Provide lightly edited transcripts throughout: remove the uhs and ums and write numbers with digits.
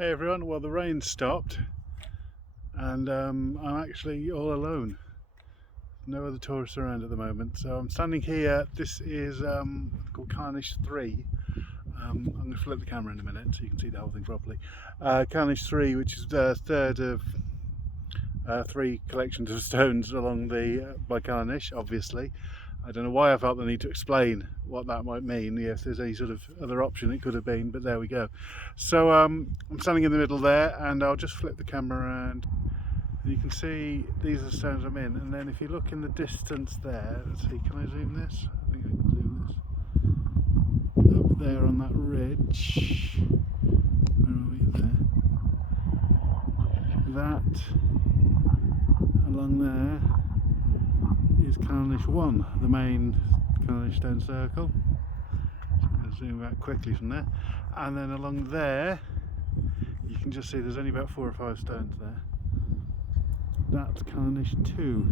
Hey everyone, well the rain stopped and I'm actually all alone. No other tourists around at the moment. So I'm standing here. This is called Calanais III. I'm going to flip the camera in a minute so you can see the whole thing properly. Calanais III, which is the third of three collections of stones along the by Calanais, obviously. I don't know why I felt the need to explain what that might mean. If there's any sort of other option it could have been, but there we go. So I'm standing in the middle there, and I'll just flip the camera around and you can see these are the stones I'm in. And then if you look in the distance there, let's see, can I zoom this? I think I can zoom this. Up there on that ridge, where are we there? That along there is Calanais I, the main Calanais stone circle. So I'm going to zoom back quickly from there. And then along there, you can just see there's only about 4 or 5 stones there. That's Calanais II.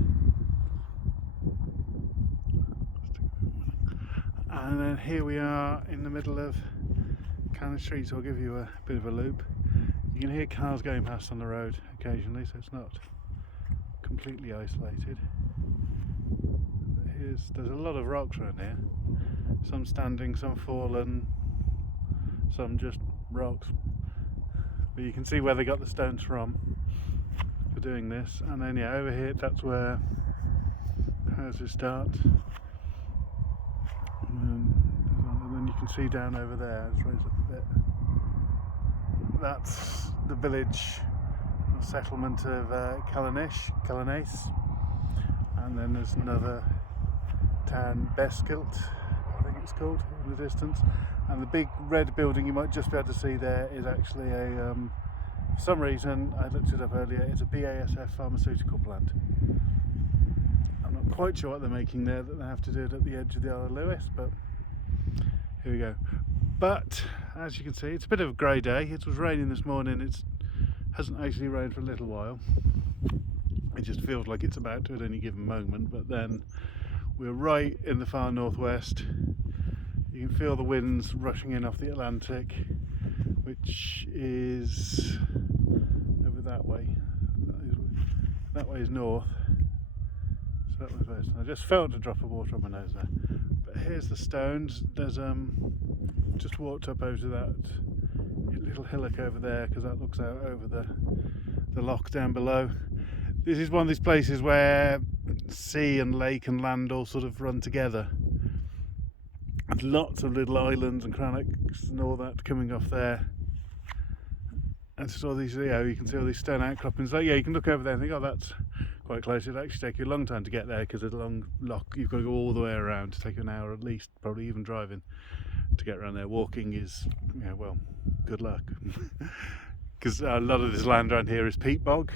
And then here we are in the middle of Calanais III, so I'll give you a bit of a loop. You can hear cars going past on the road occasionally, so it's not completely isolated. There's a lot of rocks around here, some standing, some fallen, some just rocks, but you can see where they got the stones from for doing this. And then yeah, over here that's where houses start, and then you can see down over there, let's raise up a bit, that's the village or settlement of Calanais, and then there's another town, Beskilt, I think it's called, in the distance. And the big red building you might just be able to see there is actually a, for some reason, I looked it up earlier, it's a BASF pharmaceutical plant. I'm not quite sure what they're making there that they have to do it at the edge of the Isle of Lewis, but here we go. But as you can see, it's a bit of a grey day. It was raining this morning. It hasn't actually rained for a little while. It just feels like it's about to at any given moment, but then we're right in the far northwest. You can feel the winds rushing in off the Atlantic, which is over that way. That way is north, so that was west. I just felt a drop of water on my nose there. But here's the stones. There's just walked up over to that little hillock over there because that looks out over the loch down below. This is one of these places where sea and lake and land all sort of run together. And lots of little islands and crannocs and all that coming off there. And just all these, you can see all these stone outcroppings. Like, you can look over there and think, oh, that's quite close. It'll actually take you a long time to get there because it's a long loch. You've got to go all the way around. To take an hour at least, probably even driving to get around there. Walking is, well, good luck. Because a lot of this land around here is peat bog.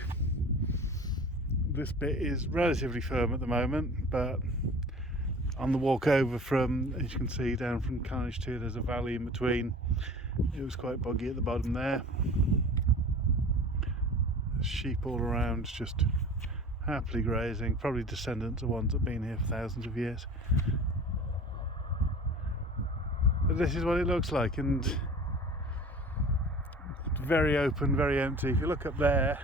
This bit is relatively firm at the moment, but on the walk over from, as you can see, down from Calanais II, there's a valley in between. It was quite boggy at the bottom there. There's sheep all around, just happily grazing, probably descendants of ones that have been here for thousands of years. But this is what it looks like, and it's very open, very empty. If you look up there,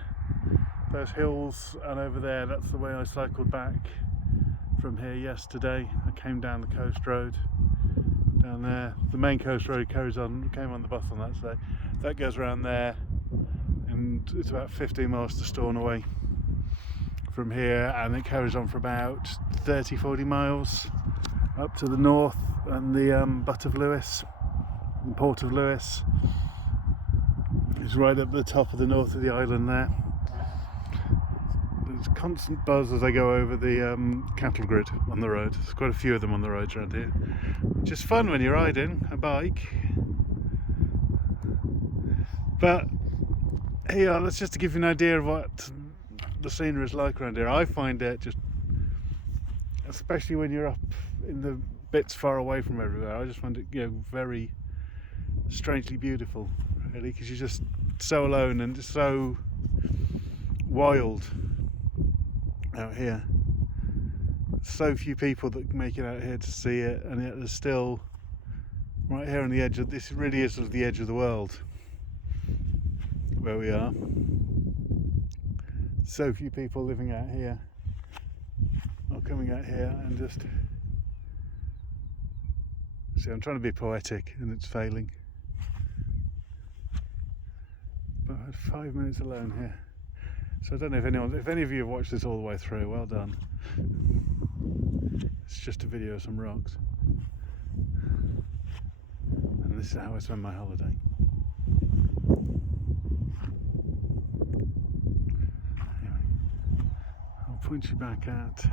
those hills, and over there, that's the way I cycled back from here yesterday. I came down the coast road down there. The main coast road carries on, came on the bus on that today. That goes around there, and it's about 15 miles to Stornoway from here, and it carries on for about 30-40 miles up to the north and the butt of Lewis, the port of Lewis is right up the top of the north of the island there. There's constant buzz as I go over the cattle grid on the road. There's quite a few of them on the roads around here, which is fun when you're riding a bike. But here, that's just to give you an idea of what the scenery is like around here. I find it just, especially when you're up in the bits far away from everywhere, I just find it very strangely beautiful, really, because you're just so alone and just so wild out here. So few people that make it out here to see it, and yet there's still right here on the edge of this. Really is sort of the edge of the world. where we are. So few people living out here, or coming out here, and just see, I'm trying to be poetic and it's failing. But I had 5 minutes alone here. So I don't know if any of you have watched this all the way through, well done. It's just a video of some rocks. And this is how I spend my holiday. Anyway, I'll point you back at,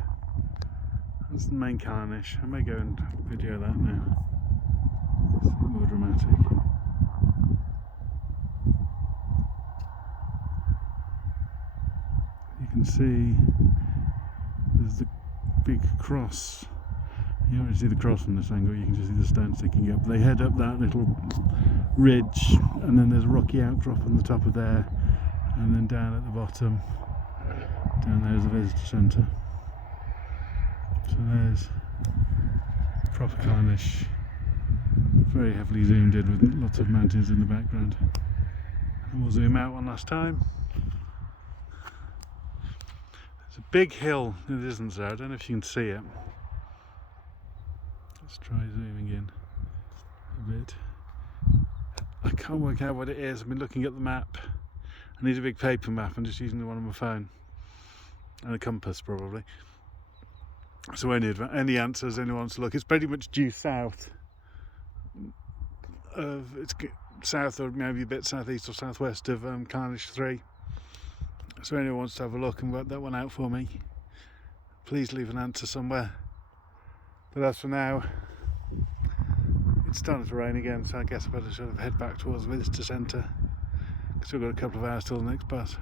that's the main Calanais. I may go and video that now. It's more dramatic. You can see there's the big cross. You don't really see the cross from this angle, you can just see the stone sticking up. They head up that little ridge, and then there's a rocky outcrop on the top of there, and then down at the bottom, down there's the visitor centre. So there's proper Calanais, very heavily zoomed in with lots of mountains in the background. And we'll zoom out one last time. There's a big hill in the distance there, I don't know if you can see it. Let's try zooming in a bit. I can't work out what it is. I've been looking at the map. I need a big paper map. I'm just using the one on my phone. And a compass probably. So any answers anyone wants to look. It's pretty much due south of, it's south or maybe a bit southeast or southwest of Calanais III. So anyone wants to have a look and work that one out for me, please leave an answer somewhere. But as for now, it's starting to rain again, so I guess I better sort of head back towards the visitor centre, because we've got a couple of hours till the next bus.